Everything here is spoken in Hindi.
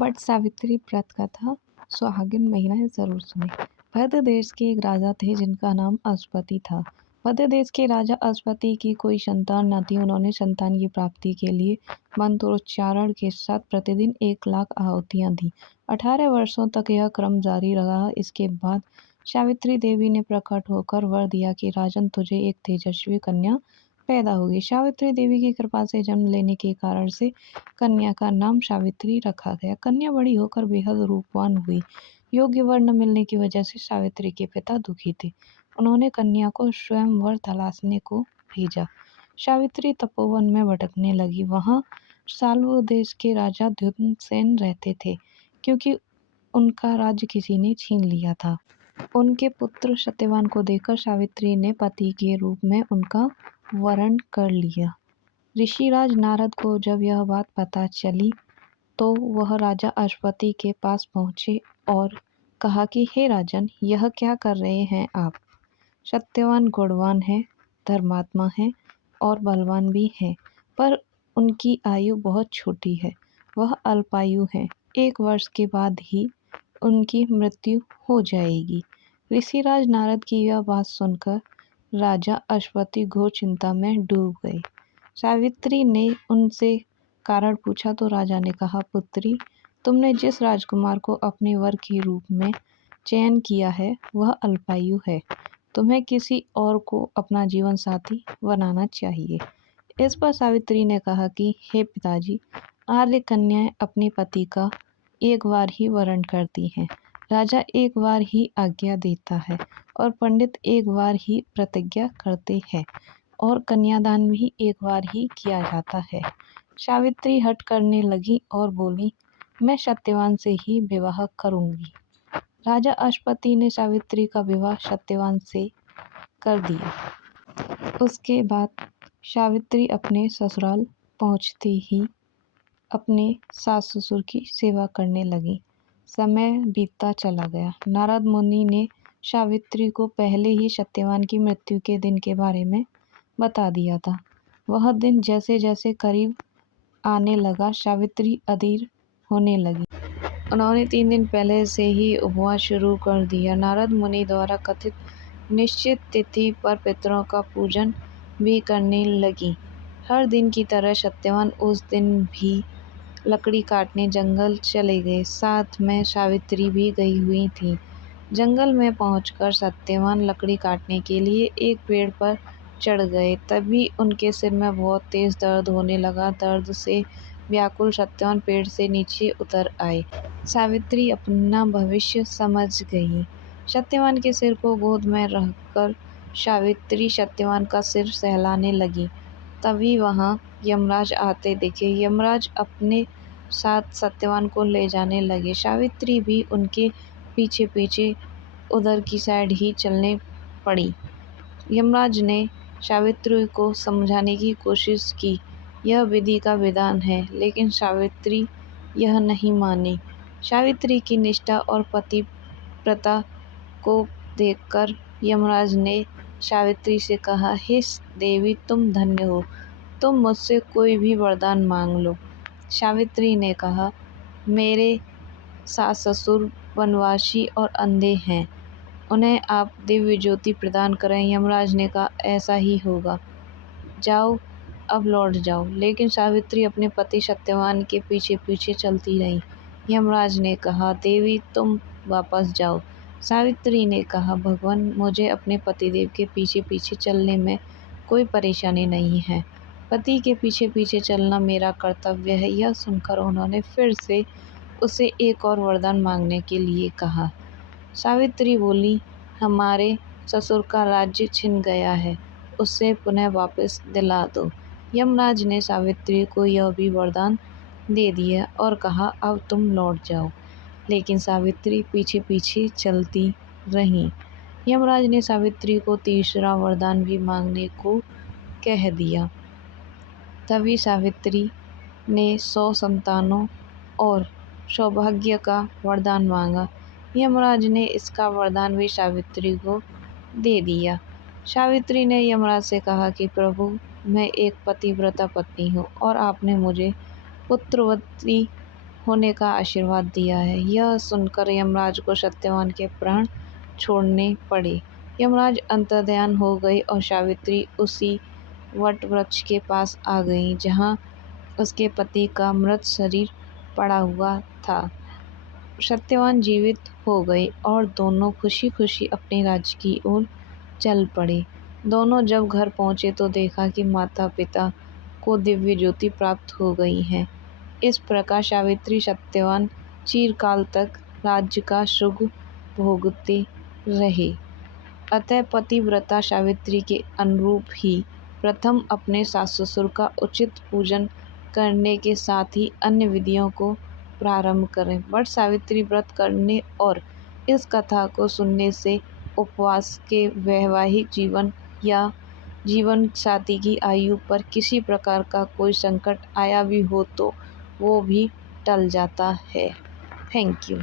बट सावित्री व्रत कथा सुहागिन महिलाएं जरूर सुने। मध्य देश के एक राजा थे जिनका नाम अश्वति था। मध्य देश के राजा अश्वति की कोई संतान न थी। उन्होंने संतान की प्राप्ति के लिए मंत्रोच्चारण के साथ प्रतिदिन 1 लाख आहुतियां दी। 18 वर्षों तक यह क्रम जारी रहा। इसके बाद सावित्री देवी ने प्रकट होकर वर दिया कि राजन, तुझे एक तेजस्वी कन्या पैदा होगी। सावित्री देवी की कृपा से जन्म लेने के कारण से कन्या का नाम सावित्री रखा गया। कन्या बड़ी होकर बेहद रूपवान हुई। योग्य वर न मिलने की वजह से सावित्री के पिता दुखी थे। उन्होंने कन्या को स्वयं वर तलाशने को भेजा। सावित्री तपोवन में भटकने लगी। वहां साल्व देश के राजा द्युम्नसेन रहते थे, क्योंकि उनका राज्य किसी ने छीन लिया था। उनके पुत्र सत्यवान को देखकर सावित्री ने पति के रूप में उनका वरण कर लिया। ऋषिराज नारद को जब यह बात पता चली तो वह राजा अश्वति के पास पहुंचे और कहा कि हे राजन, यह क्या कर रहे हैं आप? सत्यवान गुणवान है, धर्मात्मा है और बलवान भी है, पर उनकी आयु बहुत छोटी है। वह अल्पायु है। 1 वर्ष के बाद ही उनकी मृत्यु हो जाएगी। ऋषिराज नारद की यह बात सुनकर राजा अश्वति घोर चिंता में डूब गए। सावित्री ने उनसे कारण पूछा तो राजा ने कहा, पुत्री, तुमने जिस राजकुमार को अपने वर के रूप में चयन किया है वह अल्पायु है। तुम्हें किसी और को अपना जीवन साथी बनाना चाहिए। इस पर सावित्री ने कहा कि हे पिताजी, आर्य कन्याएं अपने पति का 1 बार ही वरण करती हैं। राजा 1 बार ही आज्ञा देता है और पंडित 1 बार ही प्रतिज्ञा करते हैं और कन्यादान भी 1 बार ही किया जाता है। सावित्री हठ करने लगी और बोली, मैं सत्यवान से ही विवाह करूंगी। राजा अश्वति ने सावित्री का विवाह सत्यवान से कर दिया। उसके बाद सावित्री अपने ससुराल पहुंचते ही अपने सास ससुर की सेवा करने लगी। समय बीतता चला गया। नारद मुनि ने सावित्री को पहले ही सत्यवान की मृत्यु के दिन के बारे में बता दिया था। वह दिन जैसे जैसे करीब आने लगा, सावित्री अधीर होने लगी। उन्होंने 3 दिन पहले से ही उपवास शुरू कर दिया। नारद मुनि द्वारा कथित निश्चित तिथि पर पितरों का पूजन भी करने लगी। हर दिन की तरह सत्यवान उस दिन भी लकड़ी काटने जंगल चले गए। साथ में सावित्री भी गई हुई थी। जंगल में पहुंचकर सत्यवान लकड़ी काटने के लिए एक पेड़ पर चढ़ गए। तभी उनके सिर में बहुत तेज दर्द होने लगा। दर्द से व्याकुल सत्यवान पेड़ से नीचे उतर आए। सावित्री अपना भविष्य समझ गई। सत्यवान के सिर को गोद में रखकर सावित्री सत्यवान का सिर सहलाने लगी। तभी वहां यमराज आते दिखे। यमराज अपने साथ सत्यवान को ले जाने लगे। सावित्री भी उनके पीछे पीछे उधर की साइड ही चलने पड़ी। यमराज ने सावित्री को समझाने की कोशिश की। यह विधि का विधान है, लेकिन सावित्री यह नहीं मानी। सावित्री की निष्ठा और पतिव्रता को देखकर यमराज ने सावित्री से कहा, हे देवी, तुम धन्य हो। तुम मुझसे कोई भी वरदान मांग लो। सावित्री ने कहा, मेरे सास ससुर वनवासी और अंधे हैं, उन्हें आप दिव्य ज्योति प्रदान करें। यमराज ने कहा, ऐसा ही होगा। जाओ, अब लौट जाओ। लेकिन सावित्री अपने पति सत्यवान के पीछे पीछे चलती रही। यमराज ने कहा, देवी, तुम वापस जाओ। सावित्री ने कहा, भगवान, मुझे अपने पतिदेव के पीछे पीछे चलने में कोई परेशानी नहीं है। पति के पीछे पीछे चलना मेरा कर्तव्य है। यह सुनकर उन्होंने फिर से उसे एक और वरदान मांगने के लिए कहा। सावित्री बोली, हमारे ससुर का राज्य छिन गया है, उसे पुनः वापस दिला दो। यमराज ने सावित्री को यह भी वरदान दे दिया और कहा, अब तुम लौट जाओ। लेकिन सावित्री पीछे पीछे चलती रही। यमराज ने सावित्री को तीसरा वरदान भी मांगने को कह दिया। तभी सावित्री ने 100 संतानों और सौभाग्य का वरदान मांगा। यमराज ने इसका वरदान भी सावित्री को दे दिया। सावित्री ने यमराज से कहा कि प्रभु, मैं एक पतिव्रता पत्नी हूँ और आपने मुझे पुत्रवती होने का आशीर्वाद दिया है। यह सुनकर यमराज को सत्यवान के प्राण छोड़ने पड़े। यमराज अंतर्ध्यान हो गए और सावित्री उसी वट वृक्ष के पास आ गई जहाँ उसके पति का मृत शरीर पड़ा हुआ था। सत्यवान जीवित हो गए और दोनों खुशी खुशी अपने राज्य की ओर चल पड़े। दोनों जब घर पहुँचे तो देखा कि माता पिता को दिव्य ज्योति प्राप्त हो गई है। इस प्रकार सावित्री सत्यवान चिरकाल तक राज्य का सुख भोगते रहे। अतः पतिव्रता सावित्री के अनुरूप ही प्रथम अपने सास ससुर का उचित पूजन करने के साथ ही अन्य विधियों को प्रारंभ करें। वट सावित्री व्रत करने और इस कथा को सुनने से उपवास के वैवाहिक जीवन या जीवन साथी की आयु पर किसी प्रकार का कोई संकट आया भी हो तो वो भी टल जाता है। Thank you.